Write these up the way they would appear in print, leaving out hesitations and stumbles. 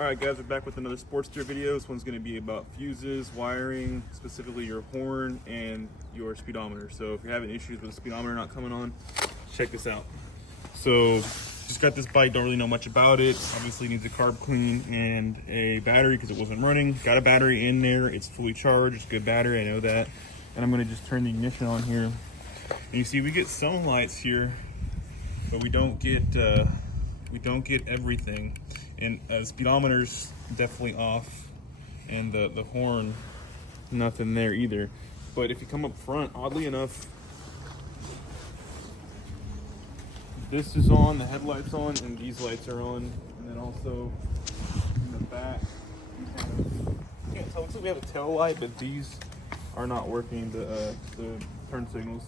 Alright guys, we're back with another Sportster video. This one's going to be about fuses, wiring, specifically your horn and your speedometer. So if you're having issues with the speedometer not coming on, check this out. So just got this bike, don't really know much about it. Obviously needs a carb clean and a battery because it wasn't running. Got a battery in there, it's fully charged, it's a good battery, I know that. And I'm going to just turn the ignition on here. And you see we get some lights here, but we don't get everything. And speedometer's definitely off, and the horn, nothing there either. But if you come up front, oddly enough, this is on, the headlight's on, and these lights are on. And then also in the back, you can't tell. Looks like we have a tail light, but these are not working. The turn signals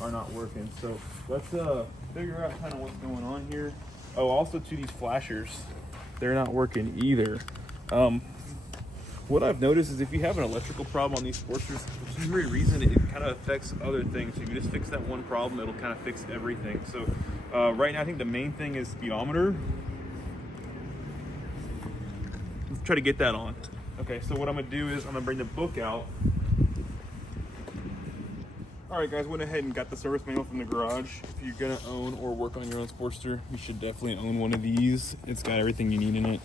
are not working. So let's figure out kind of what's going on here. Oh, also to these flashers, they're not working either. What I've noticed is if you have an electrical problem on these Sportsters, for some reason it kind of affects other things. So if you just fix that one problem, it'll kind of fix everything. So right now I think the main thing is speedometer. Let's try to get that on. Okay, so what I'm gonna do is I'm gonna bring the book out. All right guys, went ahead and got the service manual from the garage. If you're gonna own or work on your own Sportster, you should definitely own one of these. It's got everything you need in it.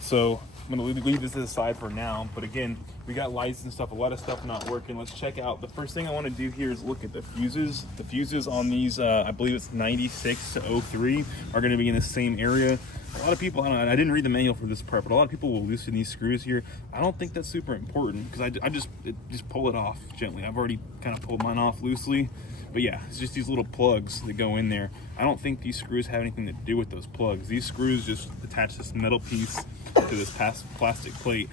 So I'm gonna leave this aside for now, but again, we got lights and stuff, a lot of stuff not working. Let's check out. The first thing I wanna do here is look at the fuses. The fuses on these, I believe it's 96 to 03, are gonna be in the same area. A lot of people, I didn't read the manual for this part, but a lot of people will loosen these screws here. I don't think that's super important because I just pull it off gently. I've already kind of pulled mine off loosely, but yeah, it's just these little plugs that go in there. I don't think these screws have anything to do with those plugs. These screws just attach this metal piece to this plastic plate.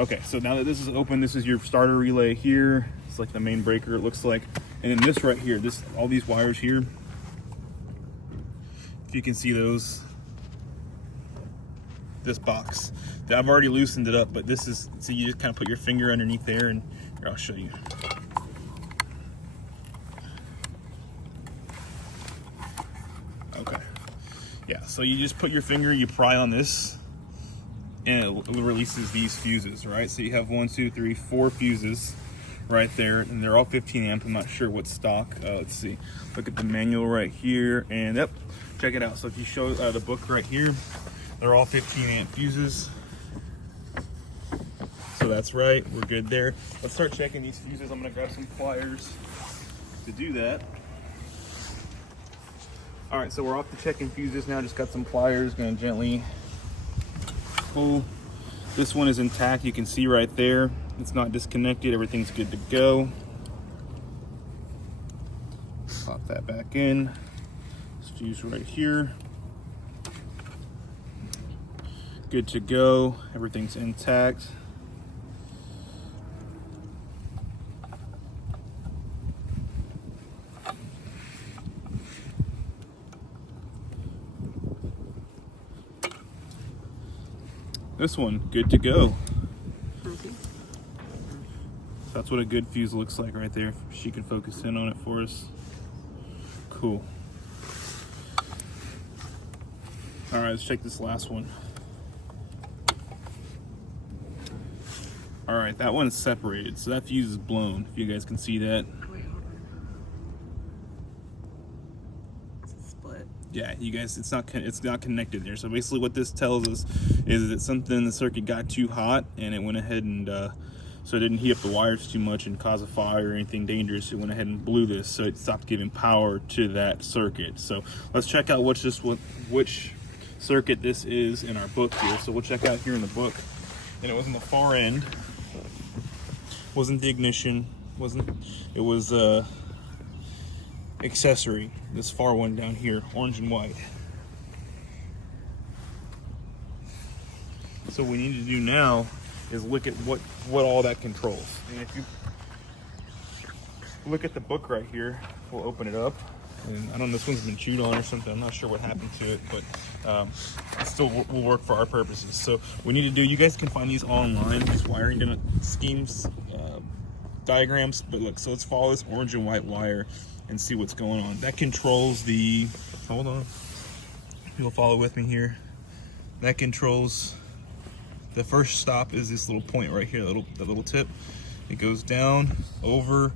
Okay, so now that this is open, this is your starter relay here. It's like the main breaker, it looks like. And then this right here, all these wires here, if you can see those, this box, I've already loosened it up, but this is, so you just kind of put your finger underneath there, and here, I'll show you. Okay, yeah, so you just put your finger, you pry on this, and it releases these fuses, right? So you have 1, 2, 3, 4 fuses right there, and they're all 15 amp. I'm not sure what stock. Let's see, look at the manual right here, and yep, check it out. So if you show the book right here, they're all 15 amp fuses. So that's right, we're good there. Let's start checking these fuses. I'm gonna grab some pliers to do that. All right, so we're off to checking fuses now. Just got some pliers, gonna gently pull. This one is intact, you can see right there. It's not disconnected, everything's good to go. Pop that back in. This fuse right here. Good to go, everything's intact. This one, good to go. That's what a good fuse looks like right there. If she could focus in on it for us. Cool. All right, let's check this last one. All right, that one is separated, so that fuse is blown, if you guys can see that. Wait, hold on. It's a split. Yeah, you guys, it's not connected there. So basically what this tells us is that something in the circuit got too hot, and it went ahead and, so it didn't heat up the wires too much and cause a fire or anything dangerous. It went ahead and blew this, so it stopped giving power to that circuit. So let's check out which circuit this is in our book here. So we'll check out here in the book, and it was in the far end. Wasn't the ignition, it was accessory, this far one down here, orange and white. So what we need to do now is look at what all that controls. And if you look at the book right here, we'll open it up. And I don't know, this one's been chewed on or something. I'm not sure what happened to it, but it still will work for our purposes. So we need to do, you guys can find these online, these wiring schemes, diagrams, but look, so let's follow this orange and white wire and see what's going on. That controls the, hold on, you'll follow with me here. That controls the first stop is this little point right here, the little tip. It goes down, over,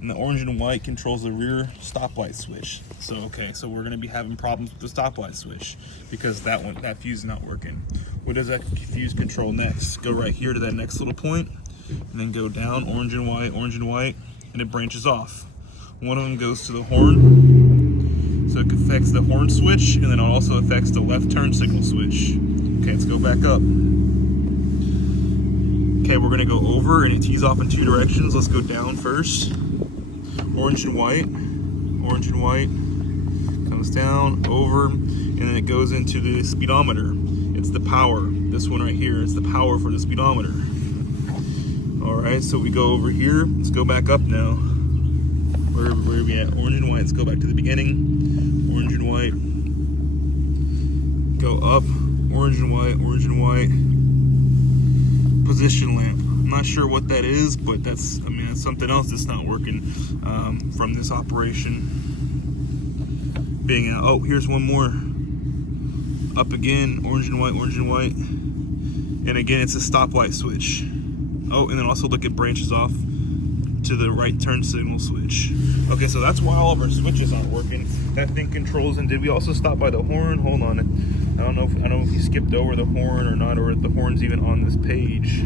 and the orange and white controls the rear stoplight switch. So okay, so we're gonna be having problems with the stoplight switch because that fuse is not working. What does that fuse control next? Go right here to that next little point, and then go down, orange and white, and it branches off. One of them goes to the horn, so it affects the horn switch, and then it also affects the left turn signal switch. Okay, let's go back up. Okay, we're gonna go over, and it tees off in two directions. Let's go down first. Orange and white, comes down, over, and then it goes into the speedometer. It's the power, this one right here, it's the power for the speedometer. All right, so we go over here, let's go back up now. Where are we at? Orange and white, let's go back to the beginning. Orange and white, go up, orange and white, position lamp. I'm not sure what that is, but that's something else that's not working from this operation being out. Oh, here's one more. Up again, orange and white. And again, it's a stoplight switch. Oh, and then also look, it branches off to the right turn signal switch. Okay, so that's why all of our switches aren't working. That thing controls, and did we also stop by the horn? Hold on. I don't know if you skipped over the horn or not, or if the horn's even on this page.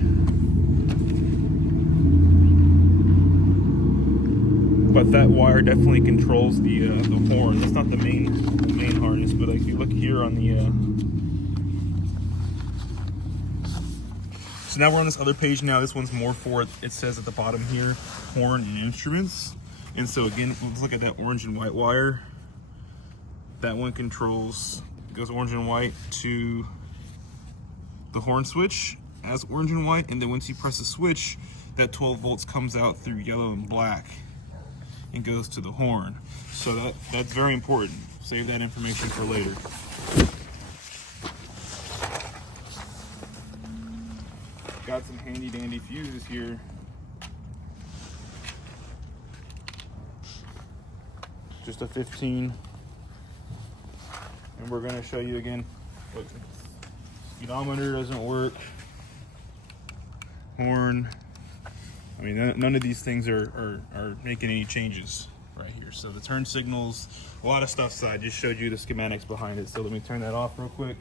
But that wire definitely controls the horn. That's not the main harness, but like if you look here on the so now we're on this other page now. This one's more for, it says at the bottom here, horn and instruments. And so again, let's look at that orange and white wire. That one controls, goes orange and white to the horn switch as orange and white, and then once you press the switch, that 12 volts comes out through yellow and black and goes to the horn. So that's very important. Save that information for later. Got some handy dandy fuses here. Just a 15. And we're gonna show you again. Look, speedometer doesn't work. Horn. I mean, none of these things are making any changes right here. So the turn signals, a lot of stuff. I just showed you the schematics behind it. So let me turn that off real quick.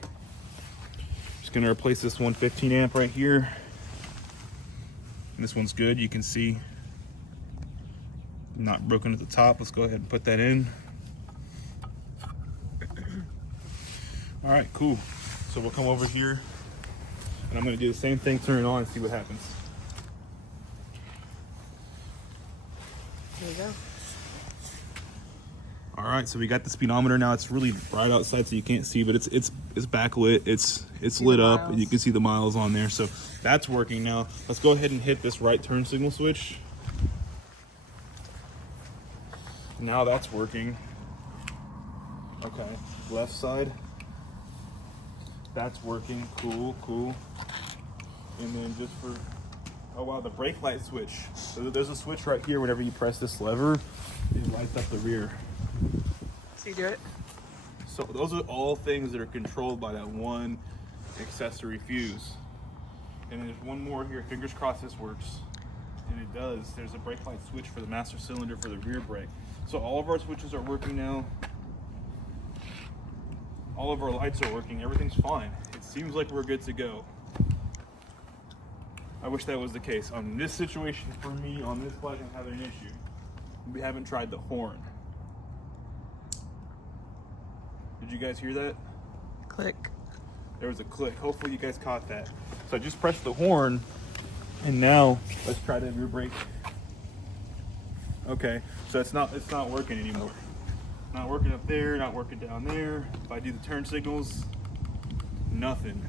Just gonna replace this 115 amp right here. And this one's good. You can see not broken at the top. Let's go ahead and put that in. All right, cool. So we'll come over here and I'm gonna do the same thing, turn it on and see what happens. There you go. All right, so we got the speedometer now. It's really bright outside, so you can't see, but it's backlit. It's lit up, and you can see the miles on there. So that's working now. Let's go ahead and hit this right turn signal switch. Now that's working. Okay, left side. That's working. Cool. And then just for, oh wow, the brake light switch. So there's a switch right here. Whenever you press this lever, it lights up the rear. So you do it? So those are all things that are controlled by that one accessory fuse. And there's one more here. Fingers crossed this works. And it does. There's a brake light switch for the master cylinder for the rear brake. So all of our switches are working now. All of our lights are working. Everything's fine. It seems like we're good to go. I wish that was the case. On this situation, for me, on this bike, I'm having an issue. We haven't tried the horn. Did you guys hear that? Click. There was a click. Hopefully you guys caught that. So I just pressed the horn, and now let's try the rear brake. Okay, so it's not working anymore. Not working up there, not working down there. If I do the turn signals, nothing.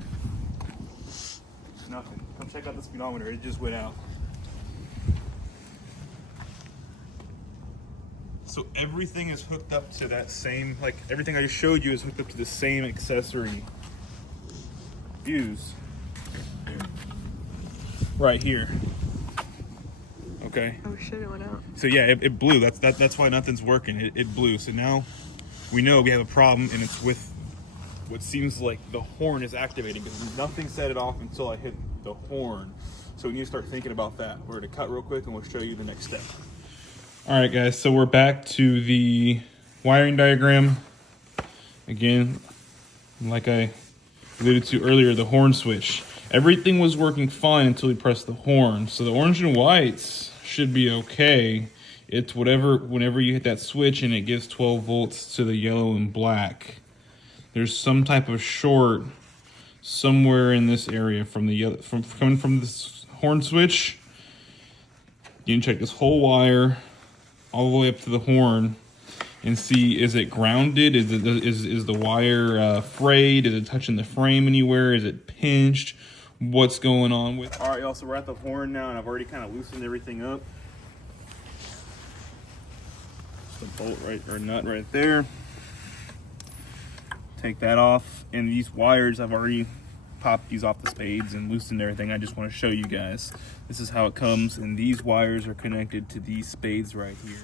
Come check out the speedometer. It just went out. So everything is hooked up to that same, like everything I just showed you is hooked up to the same accessory fuse right here. Okay. Oh shit, it went out. So yeah, it blew. That's why nothing's working. It blew. So now we know we have a problem, and it's with what seems like the horn is activating, because nothing set it off until I hit the horn. So we need to start thinking about that. We're going to cut real quick and we'll show you the next step. All right, guys, so we're back to the wiring diagram. Again, like I alluded to earlier, the horn switch. Everything was working fine until we pressed the horn. So the orange and whites should be okay. It's whenever you hit that switch and it gives 12 volts to the yellow and black. There's some type of short somewhere in this area from the yellow, coming from this horn switch. You can check this whole wire all the way up to the horn and see, is it grounded? Is the wire frayed? Is it touching the frame anywhere? Is it pinched? What's going on with? All right, y'all, so we're at the horn now, and I've already kind of loosened everything up. Just a bolt nut right there. Take that off, and these wires, I've already popped these off the spades and loosened everything. I just want to show you guys. This is how it comes, and these wires are connected to these spades right here.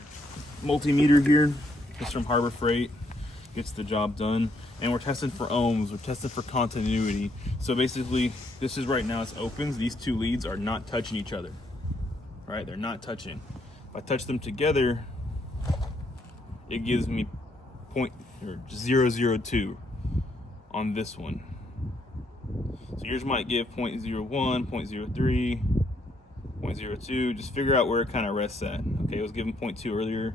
Multimeter here, it's from Harbor Freight, gets the job done. And we're testing for ohms, we're testing for continuity. So basically, this is right now, it's opens. These two leads are not touching each other, right? They're not touching. If I touch them together, it gives me 0.002 on this one. So yours might give 0.01, 0.03, 0.02. Just figure out where it kind of rests at. Okay, it was given 0.2 earlier.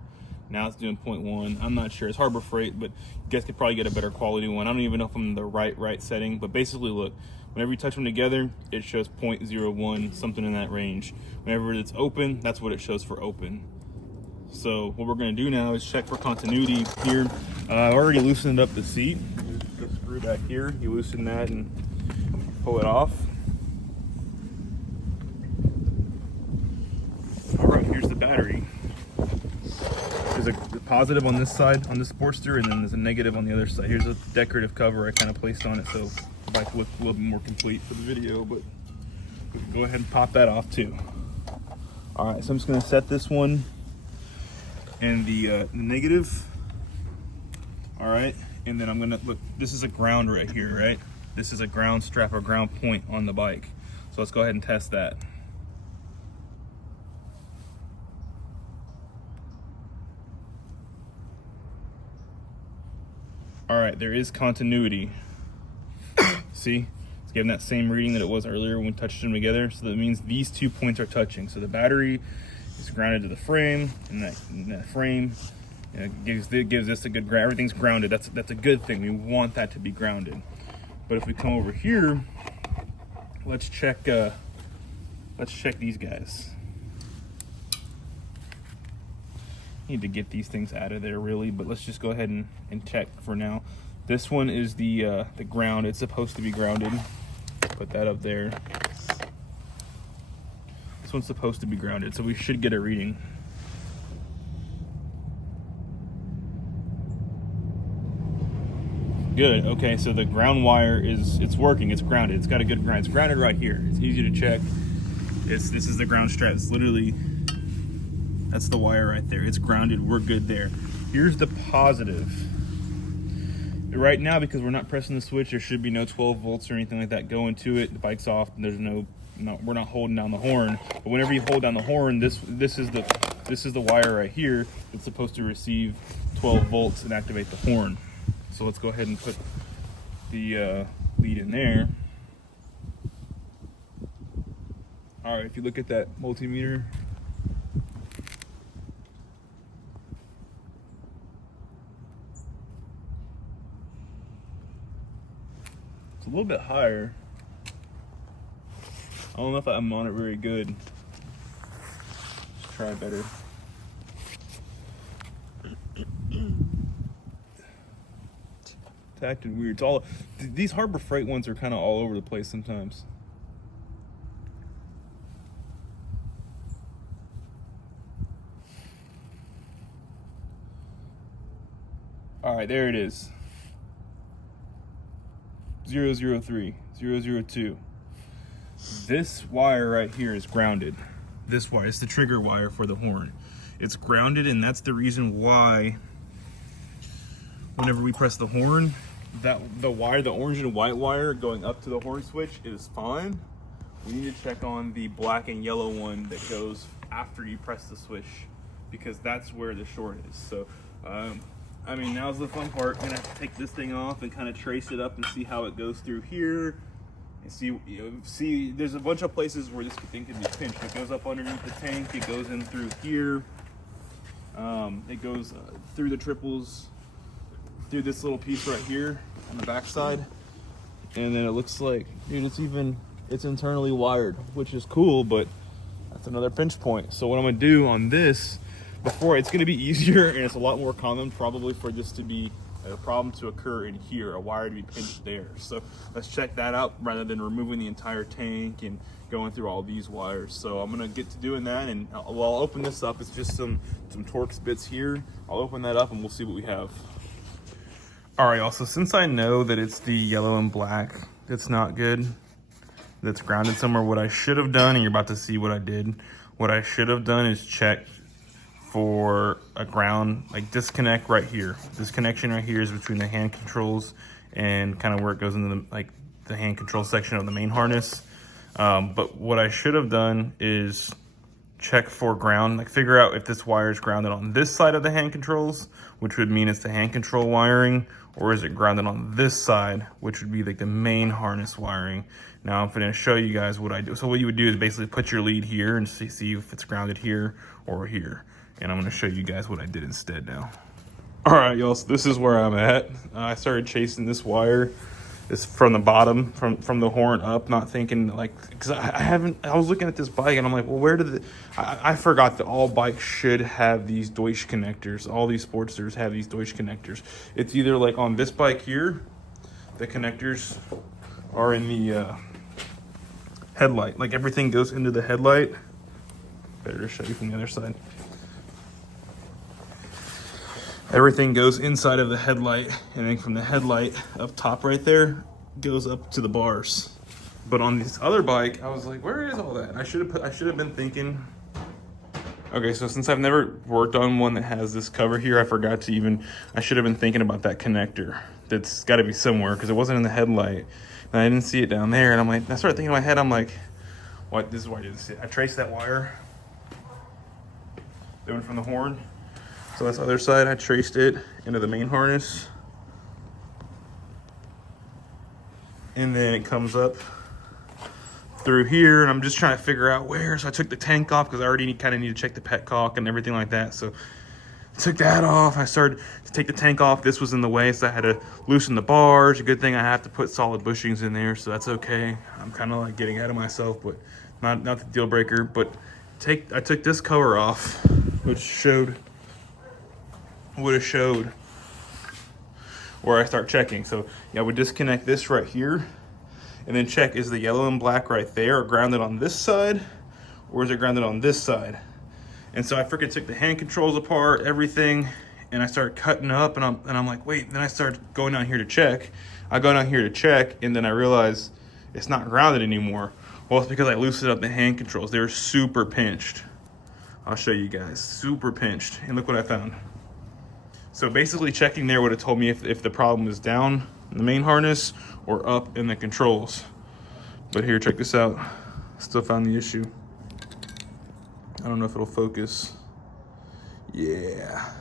Now it's doing 0.1. I'm not sure. It's Harbor Freight, but you guys could probably get a better quality one. I don't even know if I'm in the right setting, but basically, look, whenever you touch them together, it shows 0.01, something in that range. Whenever it's open, that's what it shows for open. So what we're going to do now is check for continuity here. I already loosened up the seat. There's a screw back here. You loosen that and pull it off. All right, here's the battery. There's a positive on this side, on the Sportster, and then there's a negative on the other side. Here's a decorative cover I kind of placed on it so the bike look a little bit more complete for the video, but we can go ahead and pop that off too. All right, so I'm just gonna set this one and the negative. All right, and then I'm gonna, look, this is a ground right here, right? This is a ground strap or ground point on the bike. So let's go ahead and test that. All right, there is continuity. See, it's giving that same reading that it was earlier when we touched them together. So that means these 2 points are touching. So the battery is grounded to the frame, and that frame, you know, gives this a good ground. Everything's grounded. That's a good thing. We want that to be grounded. But if we come over here, let's check these guys. Need to get these things out of there really, but let's just go ahead and check for now. This one is the ground. It's supposed to be grounded. Put that up there. This one's supposed to be grounded, so we should get a reading. Good. Okay, so the ground wire it's working. It's grounded. It's got a good ground. It's grounded right here. It's easy to check. This is the ground strap. It's literally, that's the wire right there. It's grounded. We're good there. Here's the positive. Right now, because we're not pressing the switch, there should be no 12 volts or anything like that going to it. The bike's off, and there's we're not holding down the horn. But whenever you hold down the horn, this is the wire right here that's supposed to receive 12 volts and activate the horn. So let's go ahead and put the lead in there. All right, if you look at that multimeter, it's a little bit higher. I don't know if I'm on it very good. Let's try better. It's acting weird. It's all, these Harbor Freight ones are kind of all over the place sometimes. All right, there it is. 003, 002. This wire right here is grounded. This wire, it's the trigger wire for the horn. It's grounded, and that's the reason why whenever we press the horn, that the orange and white wire going up to the horn switch is fine. We need to check on the black and yellow one that goes after you press the switch, because that's where the short is. So, I mean, now's the fun part. I'm gonna have to take this thing off and kind of trace it up and see how it goes through here. And see, there's a bunch of places where this thing can be pinched. It goes up underneath the tank. It goes in through here. It goes through the triples, through this little piece right here on the backside. And then it looks like, dude, it's internally wired, which is cool, but that's another pinch point. So what I'm gonna do on this, it's gonna be easier, and it's a lot more common probably for this to be a problem to occur in here, a wire to be pinched there. So let's check that out rather than removing the entire tank and going through all these wires. So I'm gonna get to doing that, and I'll open this up. It's just some Torx bits here. I'll open that up and we'll see what we have. All right, y'all, so since I know that it's the yellow and black that's not good, that's grounded somewhere, what I should have done, and you're about to see what I did, what I should have done is check for a ground, like disconnect right here. This connection right here is between the hand controls and kind of where it goes into the hand control section of the main harness. But what I should have done is check for ground, like figure out if this wire is grounded on this side of the hand controls, which would mean it's the hand control wiring, or is it grounded on this side, which would be like the main harness wiring. Now I'm going to show you guys what I do. So what you would do is basically put your lead here and see if it's grounded here or here. And I'm going to show you guys what I did instead now. All right, y'all, so this is where I'm at. I started chasing this wire. It's from the bottom, from the horn up, not thinking like, because I was looking at this bike and I'm like, well, where did I forgot that all bikes should have these Deutsch connectors. All these Sportsters have these Deutsch connectors. It's either like on this bike here, the connectors are in the headlight. Like everything goes into the headlight. Better to show you from the other side. Everything goes inside of the headlight, and then from the headlight up top right there goes up to the bars. But on this other bike, I was like, where is all that? I should have been thinking. Okay, so since I've never worked on one that has this cover here, I should have been thinking about that connector. That's got to be somewhere, because it wasn't in the headlight. And I didn't see it down there, and I'm like, I started thinking in my head, I'm like, what? This is why I didn't see it. I traced that wire. They went from the horn. So that's the other side, I traced it into the main harness. And then it comes up through here, and I'm just trying to figure out where. So I took the tank off because I already kind of need to check the petcock and everything like that. So I took that off. I started to take the tank off. This was in the way, so I had to loosen the bars. A good thing I have to put solid bushings in there, so that's okay. I'm kind of like getting ahead of myself, but not the deal breaker. But I took this cover off, which would have showed where I start checking. So yeah, I would disconnect this right here and then check, is the yellow and black right there grounded on this side, or is it grounded on this side? And so I freaking took the hand controls apart, everything, and I started cutting up, and I'm like, wait. Then I started going down here to check. I go down here to check, and then I realize it's not grounded anymore. Well, it's because I loosened up the hand controls. They were super pinched. I'll show you guys, super pinched. And look what I found. So basically checking there would have told me if the problem is down in the main harness or up in the controls. But here, check this out. Still found the issue. I don't know if it'll focus. Yeah.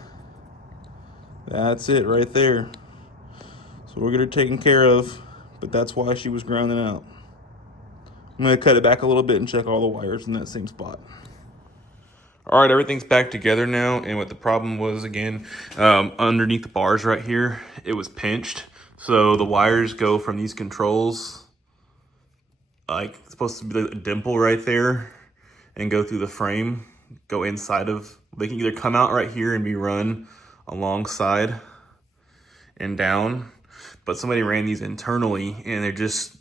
That's it right there. So we're gonna taken care of, but that's why she was grounding out. I'm gonna cut it back a little bit and check all the wires in that same spot. All right, everything's back together now, and what the problem was, again, underneath the bars right here, it was pinched. So the wires go from these controls, like it's supposed to be a dimple right there, and go through the frame, go inside of, they can either come out right here and be run alongside and down, but somebody ran these internally, and it just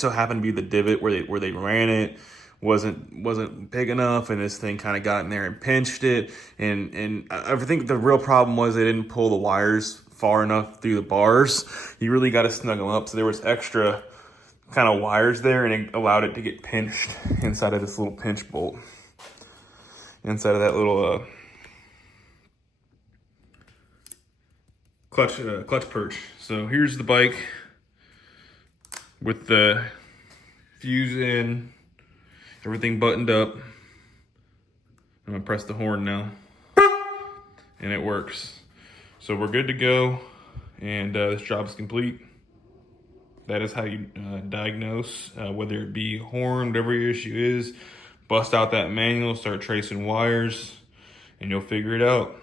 so happened to be the divot where they ran it wasn't big enough, and this thing kind of got in there and pinched it. And I think the real problem was they didn't pull the wires far enough through the bars. You really got to snug them up, so there was extra kind of wires there, and it allowed it to get pinched inside of this little pinch bolt, inside of that little clutch perch. So here's the bike with the fuse in, everything buttoned up. I'm gonna press the horn now, and it works. So we're good to go, and this job is complete. That is how you diagnose, whether it be horn, whatever your issue is. Bust out that manual, start tracing wires, and you'll figure it out.